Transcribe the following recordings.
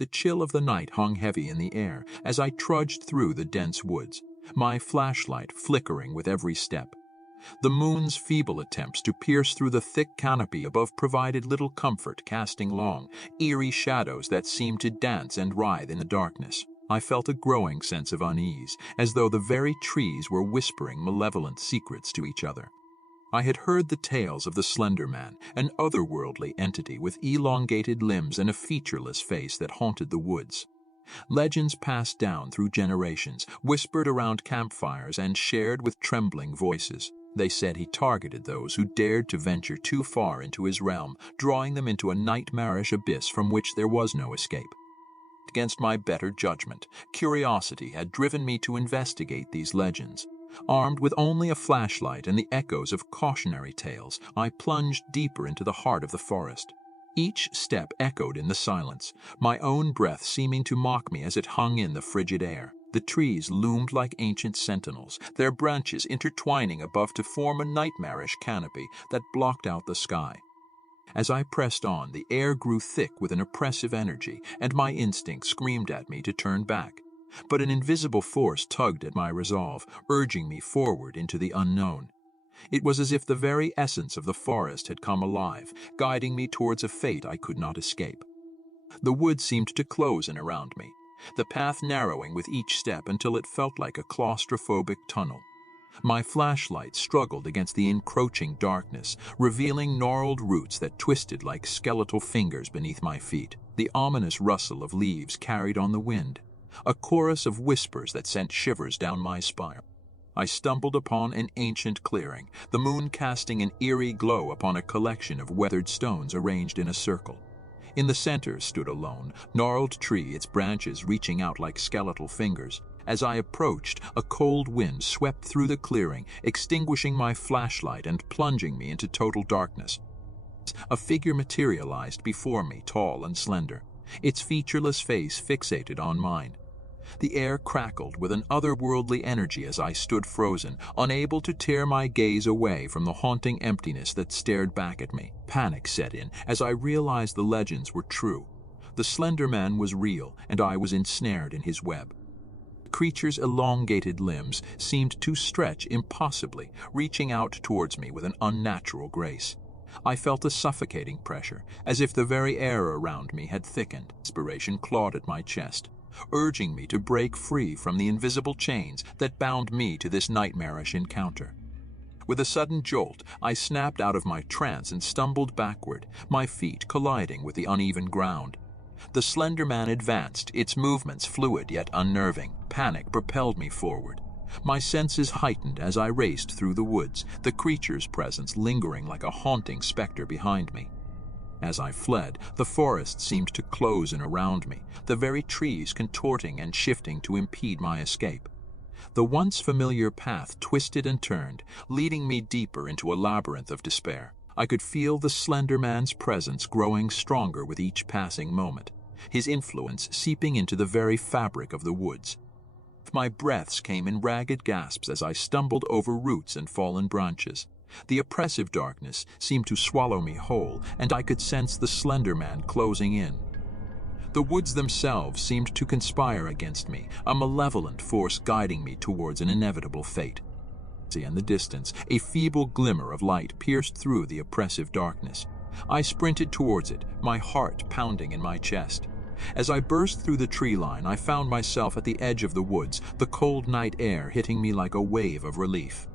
The chill of the night hung heavy in the air as I trudged through the dense woods, my flashlight flickering with every step. The moon's feeble attempts to pierce through the thick canopy above provided little comfort, casting long, eerie shadows that seemed to dance and writhe in the darkness. I felt a growing sense of unease, as though the very trees were whispering malevolent secrets to each other. I had heard the tales of the Slender Man, an otherworldly entity with elongated limbs and a featureless face that haunted the woods. Legends passed down through generations, whispered around campfires and shared with trembling voices. They said he targeted those who dared to venture too far into his realm, drawing them into a nightmarish abyss from which there was no escape. Against my better judgment, curiosity had driven me to investigate these legends. Armed with only a flashlight and the echoes of cautionary tales, I plunged deeper into the heart of the forest. Each step echoed in the silence, my own breath seeming to mock me as it hung in the frigid air. The trees loomed like ancient sentinels, their branches intertwining above to form a nightmarish canopy that blocked out the sky. As I pressed on, the air grew thick with an oppressive energy, and my instinct screamed at me to turn back. But an invisible force tugged at my resolve, urging me forward into the unknown. It was as if the very essence of the forest had come alive, guiding me towards a fate I could not escape. The woods seemed to close in around me, the path narrowing with each step until it felt like a claustrophobic tunnel. My flashlight struggled against the encroaching darkness, revealing gnarled roots that twisted like skeletal fingers beneath my feet. The ominous rustle of leaves carried on the wind, a chorus of whispers that sent shivers down my spine. I stumbled upon an ancient clearing, the moon casting an eerie glow upon a collection of weathered stones arranged in a circle. In the center stood a lone, gnarled tree, its branches reaching out like skeletal fingers. As I approached, a cold wind swept through the clearing, extinguishing my flashlight and plunging me into total darkness. A figure materialized before me, tall and slender, its featureless face fixated on mine. The air crackled with an otherworldly energy as I stood frozen, unable to tear my gaze away from the haunting emptiness that stared back at me. Panic set in as I realized the legends were true. The Slender Man was real, and I was ensnared in his web. The creature's elongated limbs seemed to stretch impossibly, reaching out towards me with an unnatural grace. I felt a suffocating pressure, as if the very air around me had thickened. Inspiration clawed at my chest, urging me to break free from the invisible chains that bound me to this nightmarish encounter. With a sudden jolt, I snapped out of my trance and stumbled backward, my feet colliding with the uneven ground. The Slender Man advanced, its movements fluid yet unnerving. Panic propelled me forward. My senses heightened as I raced through the woods, the creature's presence lingering like a haunting specter behind me. As I fled, the forest seemed to close in around me, the very trees contorting and shifting to impede my escape. The once familiar path twisted and turned, leading me deeper into a labyrinth of despair. I could feel the Slender Man's presence growing stronger with each passing moment, his influence seeping into the very fabric of the woods. My breaths came in ragged gasps as I stumbled over roots and fallen branches. The oppressive darkness seemed to swallow me whole, and I could sense the Slender Man closing in. The woods themselves seemed to conspire against me, a malevolent force guiding me towards an inevitable fate. In the distance, a feeble glimmer of light pierced through the oppressive darkness. I sprinted towards it, my heart pounding in my chest. As I burst through the tree line, I found myself at the edge of the woods, the cold night air hitting me like a wave of relief.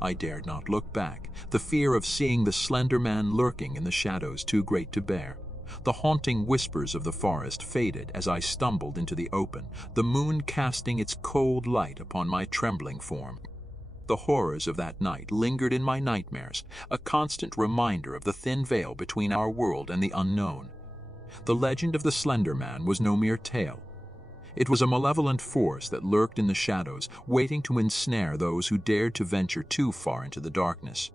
I dared not look back, the fear of seeing the Slender Man lurking in the shadows too great to bear. The haunting whispers of the forest faded as I stumbled into the open, the moon casting its cold light upon my trembling form. The horrors of that night lingered in my nightmares, a constant reminder of the thin veil between our world and the unknown. The legend of the Slender Man was no mere tale. It was a malevolent force that lurked in the shadows, waiting to ensnare those who dared to venture too far into the darkness.